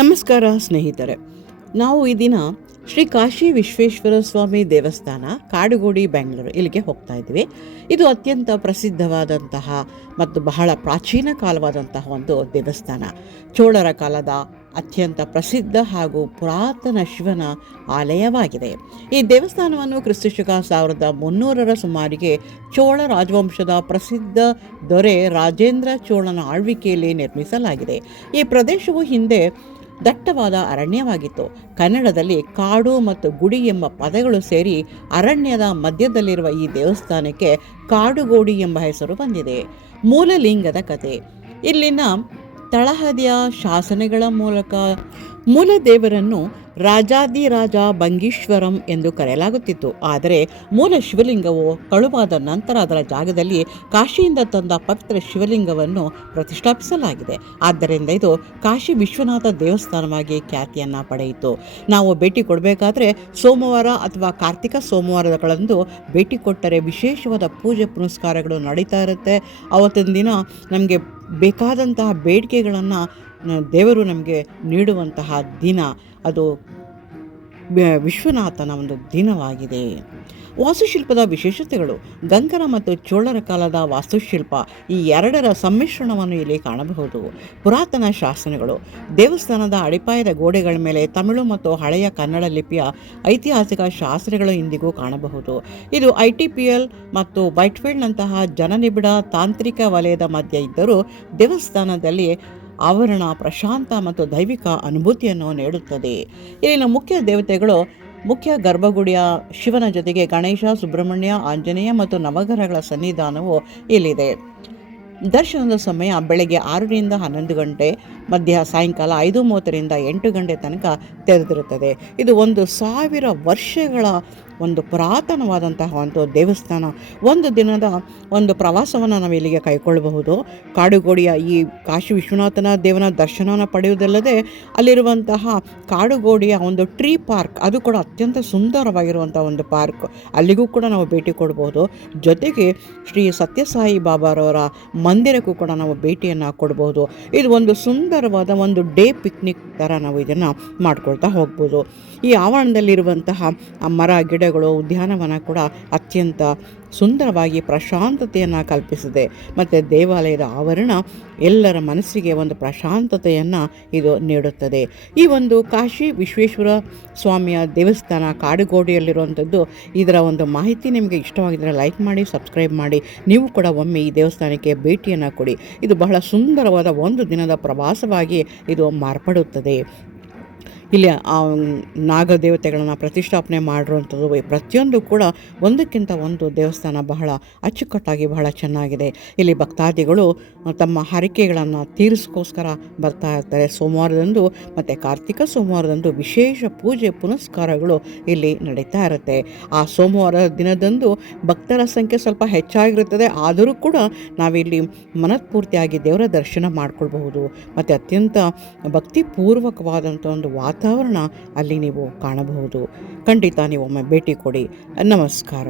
ನಮಸ್ಕಾರ ಸ್ನೇಹಿತರೆ. ನಾವು ಈ ದಿನ ಶ್ರೀ ಕಾಶಿ ವಿಶ್ವೇಶ್ವರ ಸ್ವಾಮಿ ದೇವಸ್ಥಾನ, ಕಾಡುಗೋಡಿ, ಬೆಂಗಳೂರು ಇಲ್ಲಿಗೆ ಹೋಗ್ತಾ ಇದ್ದೀವಿ. ಇದು ಅತ್ಯಂತ ಪ್ರಸಿದ್ಧವಾದಂತಹ ಮತ್ತು ಬಹಳ ಪ್ರಾಚೀನ ಕಾಲವಾದಂತಹ ಒಂದು ದೇವಸ್ಥಾನ. ಚೋಳರ ಕಾಲದ ಅತ್ಯಂತ ಪ್ರಸಿದ್ಧ ಹಾಗೂ ಪುರಾತನ ಶಿವನ ಆಲಯವಾಗಿದೆ. ಈ ದೇವಸ್ಥಾನವನ್ನು ಕ್ರಿಸ್ತಶಕ 1300 ಸುಮಾರಿಗೆ ಚೋಳ ರಾಜವಂಶದ ಪ್ರಸಿದ್ಧ ದೊರೆ ರಾಜೇಂದ್ರ ಚೋಳನ ಆಳ್ವಿಕೆಯಲ್ಲಿ ನಿರ್ಮಿಸಲಾಗಿದೆ. ಈ ಪ್ರದೇಶವು ಹಿಂದೆ ದಟ್ಟವಾದ ಅರಣ್ಯವಾಗಿತ್ತು. ಕನ್ನಡದಲ್ಲಿ ಕಾಡು ಮತ್ತು ಗುಡಿ ಎಂಬ ಪದಗಳು ಸೇರಿ ಅರಣ್ಯದ ಮಧ್ಯದಲ್ಲಿರುವ ಈ ದೇವಸ್ಥಾನಕ್ಕೆ ಕಾಡುಗೋಡಿ ಎಂಬ ಹೆಸರು ಬಂದಿದೆ. ಮೂಲಲಿಂಗದ ಕತೆ. ಇಲ್ಲಿನ ತಳಹದಿಯ ಶಾಸನಗಳ ಮೂಲಕ ಮೂಲ ದೇವರನ್ನು ರಾಜಾದಿರಾಜ ಭಂಗೀಶ್ವರಂ ಎಂದು ಕರೆಯಲಾಗುತ್ತಿತ್ತು. ಆದರೆ ಮೂಲ ಶಿವಲಿಂಗವು ಕಳುವಾದ ನಂತರ ಅದರ ಜಾಗದಲ್ಲಿ ಕಾಶಿಯಿಂದ ತಂದ ಪವಿತ್ರ ಶಿವಲಿಂಗವನ್ನು ಪ್ರತಿಷ್ಠಾಪಿಸಲಾಗಿದೆ. ಆದ್ದರಿಂದ ಇದು ಕಾಶಿ ವಿಶ್ವನಾಥ ದೇವಸ್ಥಾನವಾಗಿ ಖ್ಯಾತಿಯನ್ನು ಪಡೆಯಿತು. ನಾವು ಭೇಟಿ ಕೊಡಬೇಕಾದ್ರೆ ಸೋಮವಾರ ಅಥವಾ ಕಾರ್ತಿಕ ಸೋಮವಾರಗಳಂದು ಭೇಟಿ ಕೊಟ್ಟರೆ ವಿಶೇಷವಾದ ಪೂಜೆ ಪುನಸ್ಕಾರಗಳು ನಡೀತಾ ಇರುತ್ತೆ. ಅವತ್ತಿನ ದಿನ ನಮಗೆ ಬೇಕಾದಂತಹ ಬೇಡಿಕೆಗಳನ್ನು ದೇವರು ನಮಗೆ ನೀಡುವಂತಹ ದಿನ ಅದು ವಿಶ್ವನಾಥನ ಒಂದು ದಿನವಾಗಿದೆ. ವಾಸ್ತುಶಿಲ್ಪದ ವಿಶೇಷತೆಗಳು. ಗಂಗರ ಮತ್ತು ಚೋಳರ ಕಾಲದ ವಾಸ್ತುಶಿಲ್ಪ ಈ ಎರಡರ ಸಮ್ಮಿಶ್ರಣವನ್ನು ಇಲ್ಲಿ ಕಾಣಬಹುದು. ಪುರಾತನ ಶಾಸನಗಳು. ದೇವಸ್ಥಾನದ ಅಡಿಪಾಯದ ಗೋಡೆಗಳ ಮೇಲೆ ತಮಿಳು ಮತ್ತು ಹಳೆಯ ಕನ್ನಡ ಲಿಪಿಯ ಐತಿಹಾಸಿಕ ಶಾಸನಗಳು ಇಂದಿಗೂ ಕಾಣಬಹುದು. ಇದು ITPL ಮತ್ತು ವೈಟ್ಫೀಲ್ಡ್ನಂತಹ ಜನನಿಬಿಡ ತಾಂತ್ರಿಕ ವಲಯದ ಮಧ್ಯೆ ಇದ್ದರೂ ದೇವಸ್ಥಾನದಲ್ಲಿ ಆವರಣ ಪ್ರಶಾಂತ ಮತ್ತು ದೈವಿಕ ಅನುಭೂತಿಯನ್ನು ನೀಡುತ್ತದೆ. ಇಲ್ಲಿನ ಮುಖ್ಯ ದೇವತೆಗಳು. ಮುಖ್ಯ ಗರ್ಭಗುಡಿಯ ಶಿವನ ಜೊತೆಗೆ ಗಣೇಶ, ಸುಬ್ರಹ್ಮಣ್ಯ, ಆಂಜನೇಯ ಮತ್ತು ನವಗ್ರಹಗಳ ಸನ್ನಿಧಾನವು ಇಲ್ಲಿದೆ. ದರ್ಶನದ ಸಮಯ ಬೆಳಗ್ಗೆ 6ರಿಂದ 11 ಗಂಟೆ, ಮಧ್ಯ ಸಾಯಂಕಾಲ 5:30ರಿಂದ 8 ಗಂಟೆ ತನಕ ತೆರೆದಿರುತ್ತದೆ. ಇದು 1000 ವರ್ಷಗಳ ಒಂದು ಪುರಾತನವಾದಂತಹ ಒಂದು ದೇವಸ್ಥಾನ. ಒಂದು ದಿನದ ಒಂದು ಪ್ರವಾಸವನ್ನು ನಾವು ಇಲ್ಲಿಗೆ ಕೈಗೊಳ್ಳಬಹುದು. ಕಾಡುಗೋಡಿಯ ಈ ಕಾಶಿ ವಿಶ್ವನಾಥನ ದೇವನ ದರ್ಶನವನ್ನು ಪಡೆಯುವುದಲ್ಲದೆ ಅಲ್ಲಿರುವಂತಹ ಕಾಡುಗೋಡಿಯ ಒಂದು ಟ್ರೀ ಪಾರ್ಕ್, ಅದು ಕೂಡ ಅತ್ಯಂತ ಸುಂದರವಾಗಿರುವಂಥ ಒಂದು ಪಾರ್ಕ್, ಅಲ್ಲಿಗೂ ಕೂಡ ನಾವು ಭೇಟಿ ಕೊಡಬಹುದು. ಜೊತೆಗೆ ಶ್ರೀ ಸತ್ಯಸಾಯಿ ಬಾಬಾರವರ ಮಂದಿರಕ್ಕೂ ಕೂಡ ನಾವು ಭೇಟಿಯನ್ನು ಕೊಡಬಹುದು. ಇದು ಒಂದು ಸುಂದರವಾದ ಒಂದು ಡೇ ಪಿಕ್ನಿಕ್ ಥರ ನಾವು ಇದನ್ನು ಮಾಡ್ಕೊಳ್ತಾ ಹೋಗ್ಬೋದು. ಈ ಆವರಣದಲ್ಲಿರುವಂತಹ ಮರ ಗಿಡಗಳು, ಉದ್ಯಾನವನ ಕೂಡ ಅತ್ಯಂತ ಸುಂದರವಾಗಿ ಪ್ರಶಾಂತತೆಯನ್ನು ಕಲ್ಪಿಸಿದೆ. ಮತ್ತು ದೇವಾಲಯದ ಆವರಣ ಎಲ್ಲರ ಮನಸ್ಸಿಗೆ ಒಂದು ಪ್ರಶಾಂತತೆಯನ್ನು ಇದು ನೀಡುತ್ತದೆ. ಈ ಒಂದು ಕಾಶಿ ವಿಶ್ವೇಶ್ವರ ಸ್ವಾಮಿಯ ದೇವಸ್ಥಾನ ಕಾಡುಗೋಡಿಯಲ್ಲಿರುವಂಥದ್ದು. ಇದರ ಒಂದು ಮಾಹಿತಿ ನಿಮಗೆ ಇಷ್ಟವಾಗಿದ್ದರೆ ಲೈಕ್ ಮಾಡಿ, ಸಬ್ಸ್ಕ್ರೈಬ್ ಮಾಡಿ. ನೀವು ಕೂಡ ಒಮ್ಮೆ ಈ ದೇವಸ್ಥಾನಕ್ಕೆ ಭೇಟಿಯನ್ನು ಕೊಡಿ. ಇದು ಬಹಳ ಸುಂದರವಾದ ಒಂದು ದಿನದ ಪ್ರವಾಸವಾಗಿ ಇದು ಮಾರ್ಪಡುತ್ತದೆ. ಇಲ್ಲಿ ನಾಗದೇವತೆಗಳನ್ನು ಪ್ರತಿಷ್ಠಾಪನೆ ಮಾಡಿರುವಂಥದ್ದು ಪ್ರತಿಯೊಂದು ಕೂಡ ಒಂದಕ್ಕಿಂತ ಒಂದು ದೇವಸ್ಥಾನ ಬಹಳ ಅಚ್ಚುಕಟ್ಟಾಗಿ ಬಹಳ ಚೆನ್ನಾಗಿದೆ. ಇಲ್ಲಿ ಭಕ್ತಾದಿಗಳು ತಮ್ಮ ಹರಕೆಗಳನ್ನು ತೀರಿಸ್ಕೋಸ್ಕರ ಬರ್ತಾ ಇರ್ತಾರೆ. ಸೋಮವಾರದಂದು ಮತ್ತು ಕಾರ್ತಿಕ ಸೋಮವಾರದಂದು ವಿಶೇಷ ಪೂಜೆ ಪುನಸ್ಕಾರಗಳು ಇಲ್ಲಿ ನಡೀತಾ ಇರುತ್ತೆ. ಆ ಸೋಮವಾರ ದಿನದಂದು ಭಕ್ತರ ಸಂಖ್ಯೆ ಸ್ವಲ್ಪ ಹೆಚ್ಚಾಗಿರುತ್ತದೆ. ಆದರೂ ಕೂಡ ನಾವಿಲ್ಲಿ ಮನಸ್ಫೂರ್ತಿಯಾಗಿ ದೇವರ ದರ್ಶನ ಮಾಡಿಕೊಳ್ಬಹುದು. ಮತ್ತು ಅತ್ಯಂತ ಭಕ್ತಿಪೂರ್ವಕವಾದಂಥ ಒಂದು ವಾತಾವರಣ ಅಲ್ಲಿ ನೀವು ಕಾಣಬಹುದು. ಖಂಡಿತ ನೀವು ಒಮ್ಮೆ ಭೇಟಿ ಕೊಡಿ. ನಮಸ್ಕಾರ.